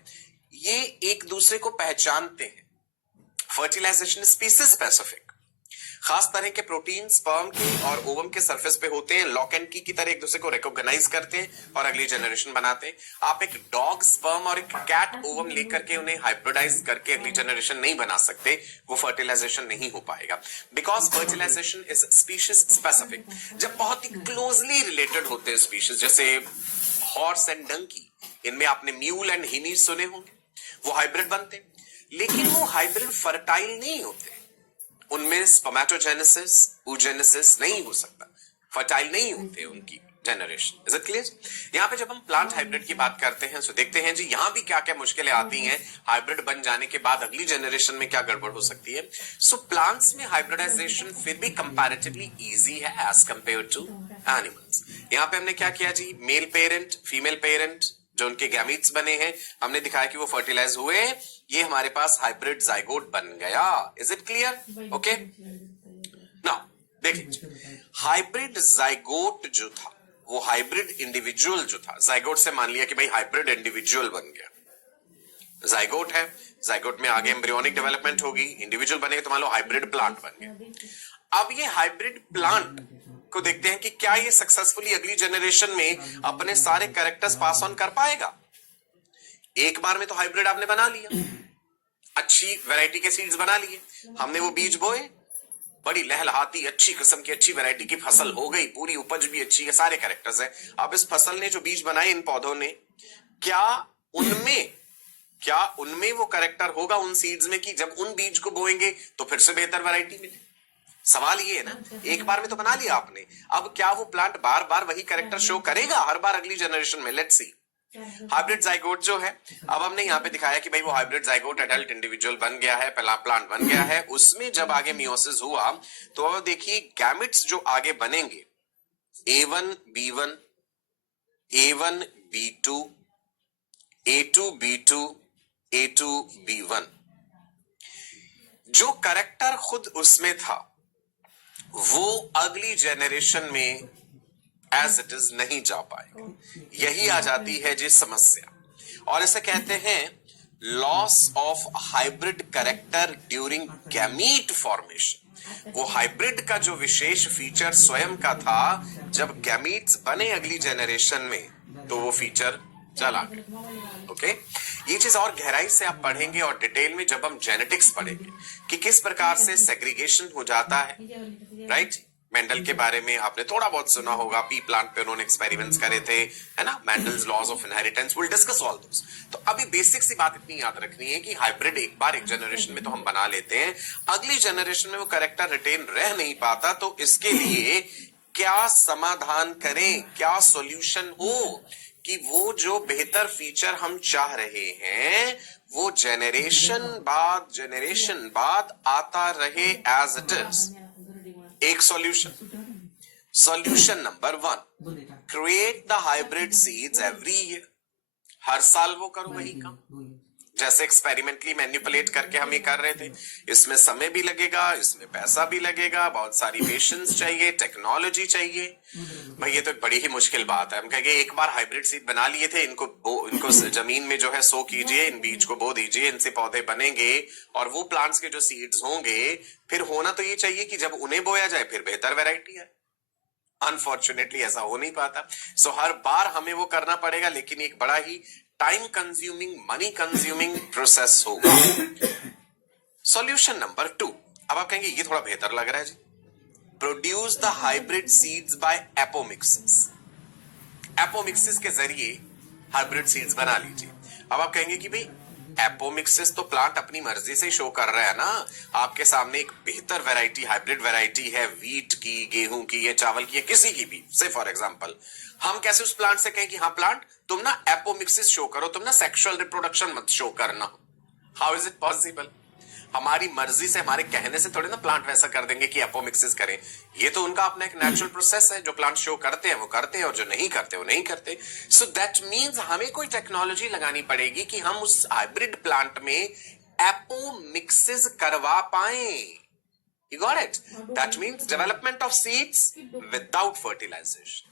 ये एक दूसरे को पहचानते हैं। Fertilization species specific. खास तरह के प्रोटीन स्पर्म के और ओवम के सरफेस पे होते हैं, लॉक एंड की तरह एक दूसरे को रिकॉग्नाइज करते हैं और अगली जनरेशन बनाते हैं। आप एक डॉग स्पर्म और एक कैट ओवम लेकर के उन्हें हाइब्रिडाइज करके अगली जनरेशन नहीं बना सकते, वो फर्टिलाइजेशन नहीं हो पाएगा, because fertilization is species specific. जब बहुत ही क्लोजली रिलेटेड होते हैं स्पीशीज, जैसे हॉर्स एंड डंकी, इनमें आपने म्यूल एंड हिनी सुने होंगे, वो हाइब्रिड बनते, लेकिन वो हाइब्रिड फर्टाइल नहीं होते, उनमें स्पर्मेटोजेनेसिस, oogenesis नहीं हो सकता, फर्टाइल नहीं होते उनकी जनरेशन। Is it clear? यहाँ पे जब हम प्लांट हाइब्रिड की बात करते हैं तो देखते हैं जी यहाँ भी क्या क्या मुश्किलें आती हैं, हाइब्रिड बन जाने के बाद अगली जनरेशन में क्या गड़बड़ हो सकती है। सो प्लांट्स में हाइब्रिडाइजेशन फिर भी कंपैरेटिवली इजी है एज कंपेयर टू एनिमल्स। यहाँ पे हमने क्या किया जी, मेल पेरेंट, फीमेल पेरेंट, जो उनके गैमीट्स बने हैं, हमने दिखाया कि वो फर्टिलाइज हुए, ये हमारे पास हाइब्रिड जाइगोट बन गया। Is it clear? Okay, now देखिए, हाइब्रिड जाइगोट जो था, वो हाइब्रिड इंडिविजुअल जो था, जाइगोट से मान लिया कि भाई हाइब्रिड इंडिविजुअल बन गया, जाइगोट है, जाइगोट में आगे एम्ब्रियोनिक डेवलपमेंट होगी, इंडिविजुअल बनेगा तो मान लो हाइब्रिड प्लांट बन गया। अब ये हाइब्रिड प्लांट को देखते हैं कि क्या ये सक्सेसफुली अगली जनरेशन में अपने सारे कैरेक्टर्स पास ऑन कर पाएगा। एक बार में तो हाइब्रिड आपने बना लिया, अच्छी वैरायटी के सीड्स बना लिए, हमने वो बीज बोए, बड़ी लहलहाती अच्छी किस्म की अच्छी वैरायटी की फसल हो गई, पूरी उपज भी अच्छी है, सारे कैरेक्टर्स है। अब इस फसल ने जो बीज बनाए, इन पौधों ने, क्या उनमें वो कैरेक्टर होगा उन सीड्स में कि जब उन बीज को बोएंगे तो फिर से बेहतर वैरायटी मिले? सवाल ये है ना, एक बार में तो बना लिया आपने, अब क्या वो प्लांट बार बार वही कैरेक्टर शो करेगा हर बार अगली जनरेशन में? Let's see. हाइब्रिड जाइगोट जो है, अब हमने यहाँ पे दिखाया कि भाई वो हाइब्रिड जाइगोट एडल्ट इंडिविजुअल बन गया है, पहला प्लांट बन गया है, उसमें जब आगे मियोसिस हुआ तो अब देखिए गैमेट्स जो आगे बनेंगे, A1 B1, A1 B2, A2 B2, A2 B1, जो कैरेक्टर खुद उसमें था वो अगली जनरेशन में एज इट इज नहीं जा पाएगा। यही आ जाती है जी समस्या, और इसे कहते हैं loss of hybrid character during gamete formation. वो हाइब्रिड का जो विशेष फीचर स्वयं का था, जब गैमीट्स बने अगली जनरेशन में तो वो फीचर चला गया। ओके, ये चीज और गहराई से आप पढ़ेंगे और डिटेल में जब हम जेनेटिक्स पढ़ेंगे कि किस प्रकार से सेग्रीगेशन हो जाता है, राइट? मेंडल के बारे में आपने थोड़ा बहुत सुना होगा, पी प्लांट पे उन्होंने एक्सपेरिमेंट्स करे थे, है ना, Mendel's laws of inheritance, will discuss all those. तो अभी बेसिक सी बात इतनी याद रखनी है कि हाइब्रिड एक बार एक जनरेशन में तो हम बना लेते हैं, अगली जनरेशन में वो कैरेक्टर रिटेन रह नहीं पाता, तो इसके लिए क्या समाधान करें, क्या सॉल्यूशन हो कि वो जो बेहतर फीचर हम चाह रहे हैं वो जनरेशन बाद आता रहे एज इट इज। एक solution number 1, create the hybrid seeds every year. हर साल वो करो वही काम, जैसे एक्सपेरिमेंटली मैनिपुलेट करके हम ये कर रहे थे। इसमें समय भी लगेगा, इसमें पैसा भी लगेगा, बहुत सारी पेशेंस चाहिए, टेक्नोलॉजी चाहिए। भाई ये तो एक बड़ी ही मुश्किल बात है। हम कहेंगे एक बार हाइब्रिड सीड बना लिए थे, इनको जमीन में जो है सो कीजिए, इन बीज को बो दीजिए, इनसे पौधे बनेंगे और वो प्लांट्स के जो सीड्स होंगे, फिर होना तो ये चाहिए कि जब उन्हें बोया जाए फिर बेहतर वैरायटी है। अनफॉर्चुनेटली ऐसा हो नहीं पाता। सो हर बार हमें वो करना पड़ेगा, लेकिन एक बड़ा ही time consuming, money consuming process होगा। सॉल्यूशन नंबर 2, अब आप कहेंगे ये थोड़ा बेहतर लग रहा है जी, produce the hybrid seeds by apomixis. Apomixis के जरिए हाइब्रिड सीड्स बना लीजिए। अब आप कहेंगे कि भाई एपोमिक्सिस तो प्लांट अपनी मर्जी से शो कर रहा है ना। आपके सामने एक बेहतर वैरायटी, हाइब्रिड वैरायटी है वीट की, गेहूं की, या चावल की, या किसी की भी, से फॉर एग्जांपल हम कैसे उस प्लांट से कहें कि हाँ प्लांट तुम ना एपोमिक्सिस शो करो, तुम ना सेक्सुअल रिप्रोडक्शन मत शो करना। How is it possible? हमारी मर्जी से, हमारे कहने से थोड़ी ना प्लांट वैसा कर देंगे कि एपोमिक्सिस करें। ये तो उनका अपना एक नेचुरल प्रोसेस है। जो प्लांट शो करते हैं वो करते हैं, और जो नहीं करते वो नहीं करते। सो दैट मीन्स हमें कोई टेक्नोलॉजी लगानी पड़ेगी कि हम उस हाइब्रिड प्लांट में एपोमिक्सिस करवा पाए। You got it? That means development of seeds without fertilization.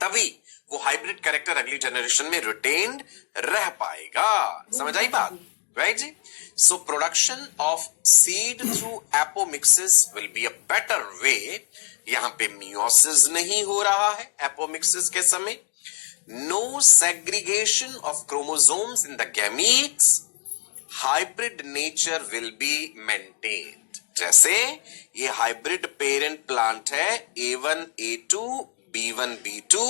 तभी वो हाइब्रिड कैरेक्टर अगली जनरेशन में रिटेन्ड रह पाएगा। समझ आई बात? राइट जी? So production of seed through apomixis will be a better way. यहां पे meiosis नहीं हो रहा है apomixis के समय। No segregation of chromosomes in the gametes. Hybrid nature will be maintained. जैसे ये हाइब्रिड पेरेंट प्लांट है A1 A2 B1 B2,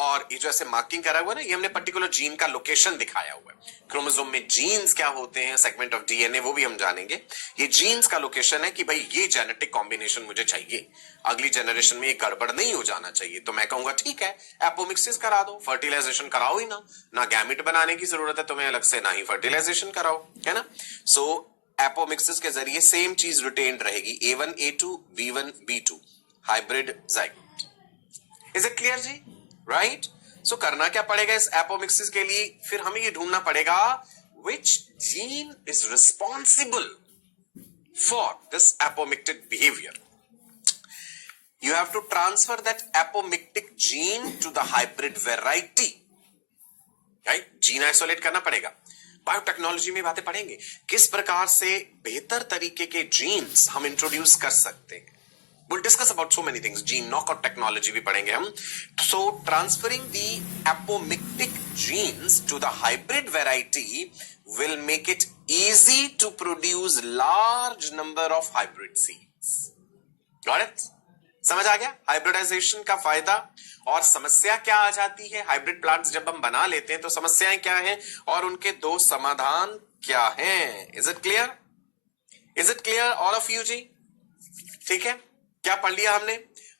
और ये जो ऐसे मार्किंग करा हुआ है ना, ये हमने पर्टिकुलर जीन का लोकेशन दिखाया हुआ है। क्रोमोसोम में जीन्स क्या होते हैं, सेगमेंट ऑफ डीएनए, वो भी हम जानेंगे। ये जीन्स का लोकेशन है कि भाई ये जेनेटिक कॉम्बिनेशन मुझे चाहिए, अगली जनरेशन में ये गड़बड़ नहीं हो जाना चाहिए। तो मैं कहूंगा ठीक है, एपोमिक्सिस करा दो, फर्टिलाइजेशन कराओ ही ना गैमेट बनाने की जरूरत है तुम्हें अलग से, ना ही फर्टिलाइजेशन कराओ, है ना। सो एपोमिक्सिस के जरिए सेम चीज रिटेन्ड रहेगी, A1 A2 B1 B2 hybrid zygote. Is it clear जी? राइट? सो करना क्या पड़ेगा इस एपोमिक्सिस के लिए? फिर हमें ये ढूंढना पड़ेगा which gene is responsible for this apomictic behavior. You have to transfer that apomictic gene to the hybrid variety. Right? Gene isolate करना पड़ेगा। बायोटेक्नोलॉजी में बातें पढ़ेंगे किस प्रकार से बेहतर तरीके के जीन्स हम इंट्रोड्यूस कर सकते हैं। We'll discuss about so many things. Gene knockout technology भी पढ़ेंगे हम। So transferring the apomictic genes to the hybrid variety will make it easy to produce large number of hybrid seeds. Got it? समझ आ गया hybridisation का फायदा? और समस्या क्या आ जाती है हाइब्रिड प्लांट्स जब हम बना लेते हैं, तो समस्याएं क्या हैं और उनके दो समाधान क्या हैं? Is it clear? Is it clear all of you जी? ठीक है, क्या पढ़ लिया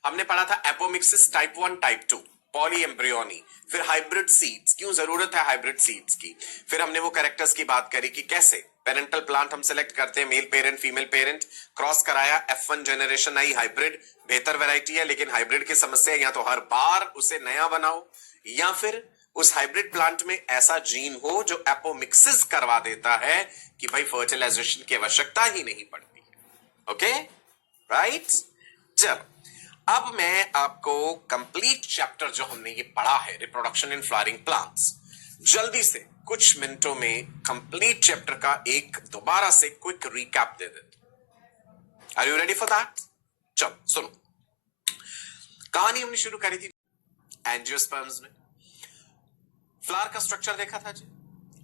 हमने पढ़ा था apomixis type 1 type 2, polyembryony, फिर हाइब्रिड सीड्स, क्यों जरूरत है हाइब्रिड सीड्स की, फिर हमने वो कैरेक्टर्स की बात करी कि कैसे पेरेंटल प्लांट हम सिलेक्ट करते हैं, male parent female parent, cross कराया, F1 जनरेशन आई, हाइब्रिड बेहतर वैरायटी है, लेकिन हाइब्रिड की समस्या या तो हर बार उसे नया बनाओ, या फिर उस हाइब्रिड प्लांट में ऐसा जीन हो जो एपोमिक्सिस करवा देता है कि भाई फर्टिलाइजेशन की आवश्यकता ही नहीं पड़ती। Okay, right? चलो अब मैं आपको कंप्लीट चैप्टर जो हमने ये पढ़ा है रिप्रोडक्शन इन फ्लावरिंग प्लांट्स, जल्दी से कुछ मिनटों में कंप्लीट चैप्टर का एक दोबारा से क्विक रिकैप दे देता। Are you ready for that? चलो सुनो, कहानी हमने शुरू करी थी एंजियोस्पर्म्स में। फ्लावर का स्ट्रक्चर देखा था जी,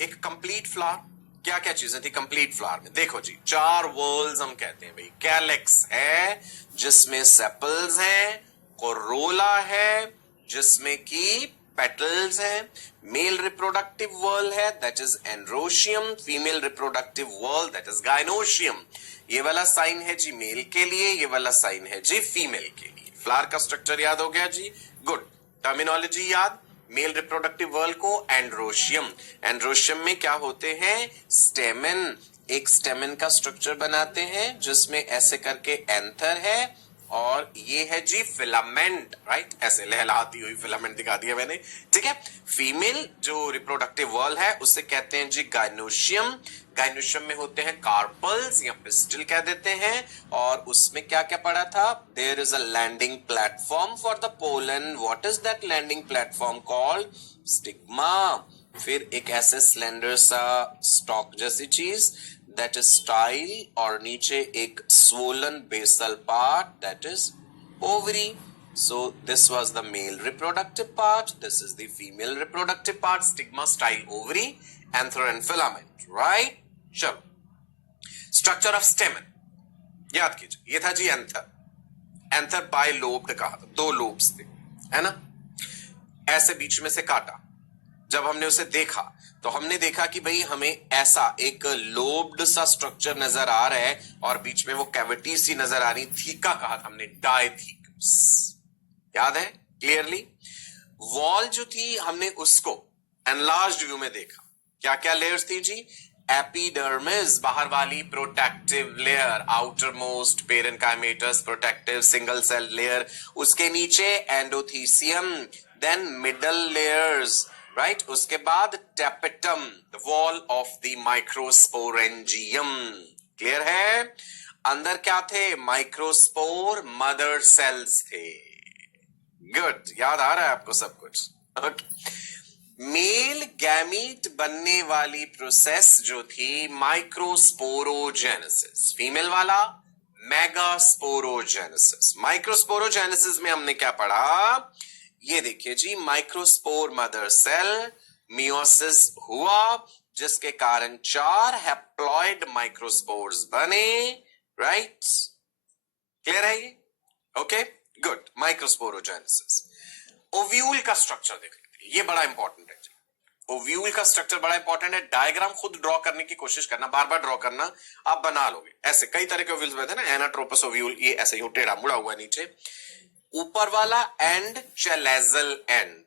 एक कंप्लीट फ्लावर। क्या क्या चीजें थी कंप्लीट फ्लावर में? देखो जी, 4 वॉल्स हम कहते हैं भाई। कैलेक्स है जिसमें सेपल्स हैं, कोरोला है जिसमें की पेटल्स हैं, मेल रिप्रोडक्टिव वर्ल है that is androecium, female reproductive whorl that is gynoecium. ये वाला साइन है जी मेल के लिए, ये वाला साइन है जी फीमेल के लिए। फ्लावर का स्ट्रक्चर याद हो गया जी? गुड। टर्मिनोलॉजी याद? मेल रिप्रोडक्टिव वर्ल को एंड्रोशियम, एंड्रोशियम में क्या होते हैं? स्टेमन, एक स्टेमन का स्ट्रक्चर बनाते हैं जिसमें ऐसे करके एंथर है, और ये है जी फिलामेंट, राइट? ऐसे लहलाती हुई फिलामेंट दिखा दिया मैंने, ठीक है। फीमेल जो रिप्रोडक्टिव वर्ल है उसे कहते हैं जी गाइनोशियम। गाइनोशियम में होते हैं कार्पल्स या पिस्टल कह देते हैं, और उसमें क्या क्या पड़ा था? There is a landing platform for the pollen. What is that landing platform called? Stigma. फिर एक ऐसे स्लेंडर सा स्टॉक जैसी चीज दैट इज स्टाइल, और नीचे एक swollen basal part that is ovary. So this was the male reproductive part, this is the female reproductive part, stigma, style, ovary, anther and filament, right? चलो structure of स्टेमन याद कीजिए, ये था जी anther. Anther bye lobed कहा था, 2 lobes थे, है ना? ऐसे बीच में से काटा, जब हमने उसे देखा तो हमने देखा कि भाई हमें ऐसा एक लोब्ड सा स्ट्रक्चर नजर आ रहा है और बीच में वो कैविटी सी नजर आ रही, थीका कहा था हमने, डायथीकस, याद है क्लियरली। वॉल जो थी हमने उसको एनलार्ज्ड व्यू में देखा, क्या क्या लेयर्स थी जी, एपिडर्मिस बाहर वाली protective layer, outermost parenchymatous protective single cell layer, उसके नीचे endothecium, then middle layers, right, उसके बाद tapetum, the wall of the microsporangium, clear है। अंदर क्या थे, माइक्रोस्पोर मदर सेल्स थे, गुड, याद आ रहा है आपको सब कुछ, ओके। मेल गैमीट बनने वाली प्रोसेस जो थी माइक्रोस्पोरोजेनेसिस, फीमेल वाला मेगास्पोरोजेनेसिस। माइक्रोस्पोरोजेनेसिस में हमने क्या पढ़ा, ये देखिए जी, माइक्रोस्पोर मदर सेल, मियोसिस हुआ जिसके कारण 4 हैप्लॉइड माइक्रोस्पोर्स बने, राइट, क्लियर है ये, ओके गुड। माइक्रोस्पोरोजेनेसिस। ओव्यूल का स्ट्रक्चर देख लेते हैं, ये बड़ा इंपॉर्टेंट है। ओव्यूल का स्ट्रक्चर बड़ा इंपॉर्टेंट है, डायग्राम खुद ड्रॉ करने की कोशिश करना, बार बार ड्रॉ करना, आप बना लोगे। ऐसे कई तरह के ओव्यूल्स होते हैं ना, एनाट्रोपस ओव्यूल, ये ऐसे ही टेढ़ा मुड़ा हुआ नीचे, ऊपर वाला एंड चैलेजल एंड,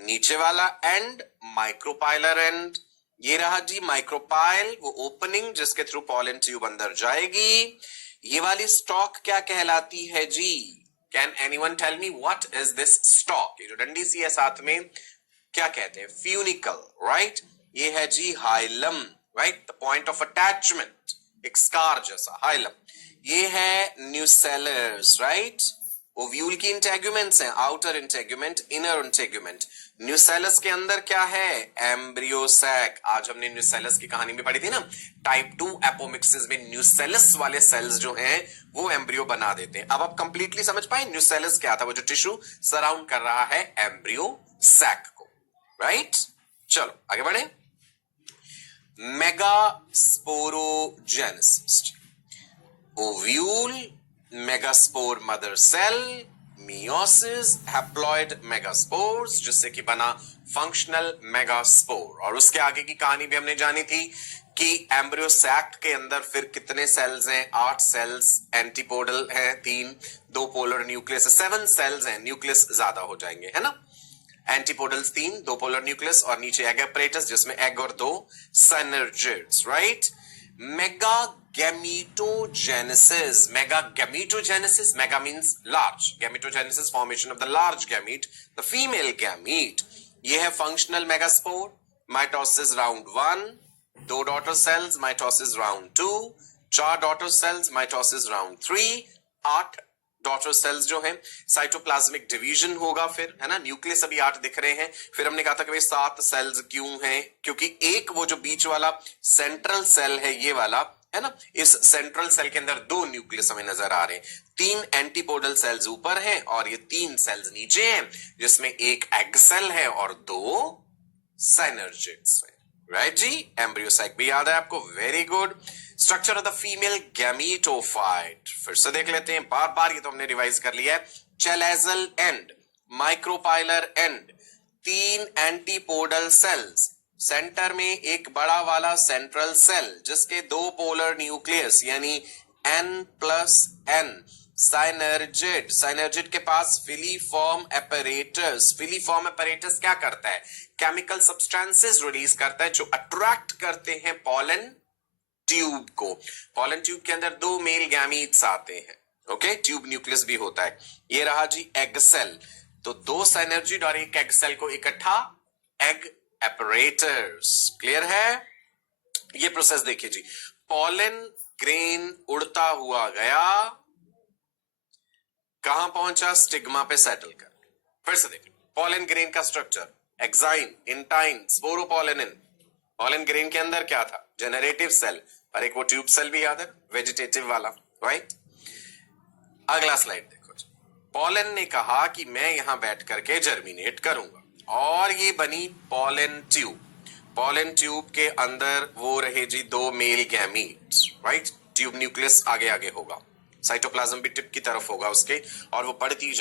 नीचे वाला एंड माइक्रोपाइलर एंड। ये रहा जी माइक्रोपाइल, वो ओपनिंग जिसके थ्रू पॉलन ट्यूब अंदर जाएगी। ये वाली स्टॉक क्या कहलाती है जी, can anyone tell me what is this stalk, ये जो डंडी सी है साथ में क्या कहते हैं, फ्यूनिकल, राइट। ये है जी hilum, right, the point of attachment, एक स्कार जैसा हाइलम। ये है न्यूसेलस, राइट। ओव्यूल की इंटेगुमेंट्स हैं, outer integument, inner integument. Nucellus के अंदर क्या है, एम्ब्रियो सैक। आज हमने न्यूसेलस की कहानी में पढ़ी थी ना, टाइप 2 एपोमिक्सिस में न्यूसेलस वाले सेल्स जो हैं वो एम्ब्रियो बना देते हैं। अब आप कंप्लीटली समझ पाए न्यूसेलस क्या था, वो जो टिश्यू सराउंड कर रहा है एम्ब्रियो सैक को, राइट। चलो आगे बढ़े। Megasporogenesis, ovule, megaspore mother cell, meiosis, haploid megaspores, जिससे कि बना फंक्शनल मेगास्पोर। और उसके आगे की कहानी भी हमने जानी थी कि एम्ब्रियो सैक के अंदर फिर कितने सेल्स हैं, 8 सेल्स, एंटीपोडल हैं 3, 2 पोलर न्यूक्लियस, 7 सेल्स हैं, न्यूक्लियस ज्यादा हो जाएंगे, है ना। एंटीपोडल्स 3, 2 पोलर न्यूक्लियस और नीचे एग apparatus जिसमें एग और 2 synergids, right. Megagametogenesis, megagametogenesis, mega means large, gametogenesis formation of the large gamete, the female gamete. ये है functional megaspore, mitosis round 1, 2 daughter cells, mitosis round 2, 4 daughter cells, mitosis round 3, 8 daughter cells जो हैं, cytoplasmic division होगा फिर, है ना। Nucleus अभी 8 दिख रहे हैं। फिर हमने कहा था कि भाई 7 सेल्स क्यों हैं, क्योंकि एक वो जो बीच वाला सेंट्रल सेल है ये वाला, है ना, इस सेंट्रल सेल के अंदर 2 न्यूक्लियस हमें नजर आ रहे हैं। 3 एंटीपोडल सेल्स ऊपर हैं और ये 3 सेल्स नीचे हैं, जिसमें एक एग सेल है और 2 साइनर्जिड्स हैं, राइट जी। एम्ब्रियोसाइक भी याद है आपको, very good. Structure of the female gametophyte फिर से देख लेते हैं, बार बार ये तो हमने रिवाइज कर लिया है। Chalazal and, micropylar and, 3 antipodal cells, centre में एक बड़ा वाला सेंट्रल सेल जिसके 2 पोलर न्यूक्लियस यानी N+N, साइनर्जिड, साइनर्जिड के पास फिलीफॉर्म apparatus, फिलीफॉर्म apparatus क्या करता है, केमिकल सब्सटेंसेस रिलीज करता है जो अट्रैक्ट करते हैं पॉलन ट्यूब को। पॉलन ट्यूब के अंदर 2 मेल गैमीट्स आते हैं, ओके, ट्यूब न्यूक्लियस भी होता है। ये रहा जी एग सेल, तो 2 साइनर्जिड और एक एग सेल को इकट्ठा एग apparatus, क्लियर है। ये प्रोसेस देखिए जी, पॉलन ग्रेन उड़ता हुआ गया, कहां पहुंचा, स्टिग्मा पे सेटल कर। फिर से देखिए पॉलन ग्रेन का structure, exine, intine, sporopollenin. Pollen grain के अंदर क्या था, जेनरेटिव सेल, और एक वो ट्यूब सेल भी याद है, वेजिटेटिव वाला, राइट। अगला स्लाइड देखो, पॉलन ने कहा कि मैं यहां बैठ करके जर्मिनेट करूंगा, और ये बनी पॉलन ट्यूब। पॉलन ट्यूब के अंदर वो रहे जी 2 male gametes, right. Tube nucleus आगे आगे होगा, साइटोप्लाज्म भी टिप की तरफ होगा उसके, और वो बढ़ती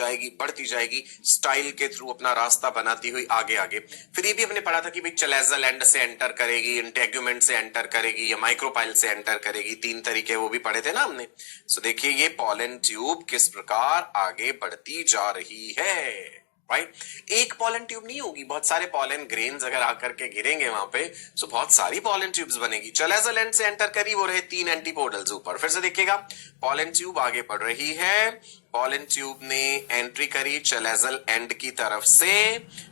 जाएगी स्टाइल के थ्रू अपना रास्ता बनाती हुई आगे आगे। फिर ये भी हमने पढ़ा था कि भाई चलेजल एंड से एंटर करेगी, इंटेग्यूमेंट से एंटर करेगी या माइक्रोपाइल से एंटर करेगी, 3 तरीके वो भी पढ़े थे ना हमने। सो देखिए ये पॉलन ट्यूब किस प्रकार आगे बढ़ती जा रही है, राइट। एक पॉलन ट्यूब नहीं होगी, बहुत सारे पॉलन ग्रेन्स अगर आकर के गिरेंगे वहां पे, सो बहुत सारी पॉलन ट्यूब्स बनेगी। चलेजल एंड से एंटर करी, वो रहे 3 एंटीपोडल्स ऊपर। फिर से देखिएगा पॉलन ट्यूब आगे बढ़ रही है, पॉलन ट्यूब ने एंट्री करी चलेजल एंड की तरफ से,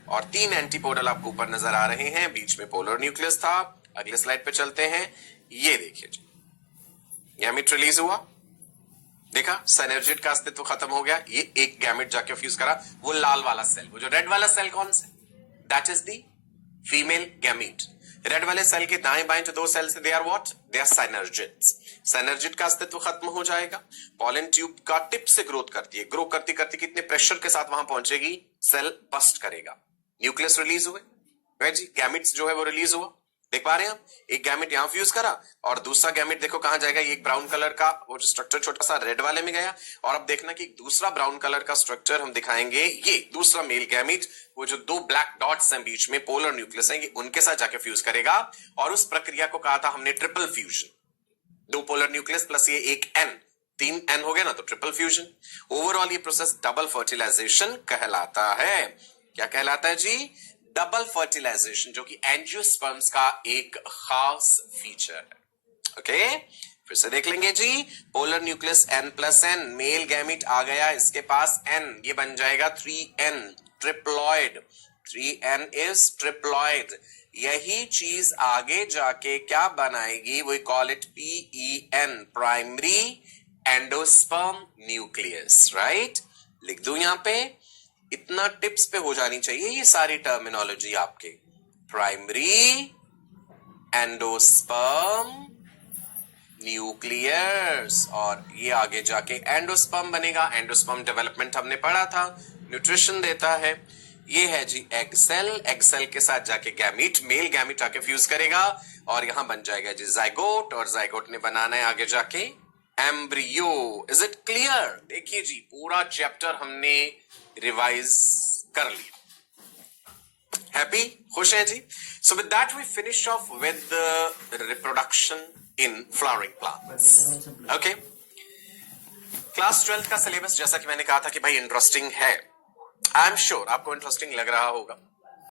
और 3 एंटीपोडल आपको ऊपर नजर आ रहे हैं, बीच में पोलर न्यूक्लियस था। अगले स्लाइड पे चलते हैं, ये देखिए गैमेट रिलीज हुआ, देखा सिनर्जिड का अस्तित्व खत्म हो गया, ये एक गैमेट जाके फ्यूज करा, वो लाल वाला सेल, वो जो रेड वाला सेल कौन सा, that is the female gamete. Red वाले सेल के दाएं बाएं जो 2 सेल्स है, they are what, they are synergids. Synergid का अस्तित्व खत्म हो जाएगा, पॉलन ट्यूब का टिप से ग्रोथ करती है, ग्रो करती करती कितने प्रेशर के साथ वहां पहुंचेगी, सेल बस्ट करेगा, न्यूक्लियस रिलीज हुए, राइट जी, गैमेट्स जो है वो रिलीज हुआ, देख पा रहे हैं आप, एक गैमेट यहां फ्यूज करा और दूसरा गैमेट देखो कहां जाएगा, ये एक ब्राउन कलर का वो जो स्ट्रक्चर छोटा सा रेड वाले में गया, और अब देखना कि एक दूसरा ब्राउन कलर का स्ट्रक्चर हम दिखाएंगे, ये दूसरा मेल गैमेट, वो जो 2 ब्लैक डॉट्स हैं बीच में, पोलर न्यूक्लियस हैं, ये उनके साथ जाके फ्यूज करेगा, और उस प्रक्रिया को कहा था हमने triple fusion, 2 polar nucleus plus ये एक एन, 3 एन हो गया ना, तो ट्रिपल फ्यूजन। ओवरऑल ये प्रोसेस डबल फर्टिलाइजेशन कहलाता है। क्या कहलाता है जी, डबल फर्टिलाइजेशन, जो कि एंजियोस्पर्म्स का एक खास फीचर है। ओके, फिर से देख लेंगे जी, polar nucleus n+n, male gamete आ गया इसके पास n, ये बन जाएगा 3n, triploid, 3n is triploid. यही चीज आगे जाके क्या बनाएगी, we call it PEN, primary endosperm nucleus, right. लिख दूं यहां पे, इतना टिप्स पे हो जानी चाहिए ये सारी टर्मिनोलॉजी आपके, प्राइमरी एंडोस्पर्म न्यूक्लियस, और ये आगे जाके एंडोस्पर्म बनेगा। एंडोस्पर्म डेवलपमेंट हमने पढ़ा था, न्यूट्रिशन देता है। ये है जी एग सेल, एग सेल के साथ जाके गैमीट, मेल गैमीट आके फ्यूज करेगा, और यहां बन जाएगा जी जाइगोट, और जाइगोट ने बनाना है आगे जाके एम्ब्रियो। Is it clear? देखिए जी पूरा चैप्टर हमने रिवाइज कर लिया। हैप्पी, खुश है जी? So with that we finish off with reproduction in flowering plants. Okay, class 12th का सिलेबस जैसा कि मैंने कहा था कि भाई इंटरेस्टिंग है, आई एम श्योर आपको इंटरेस्टिंग लग रहा होगा।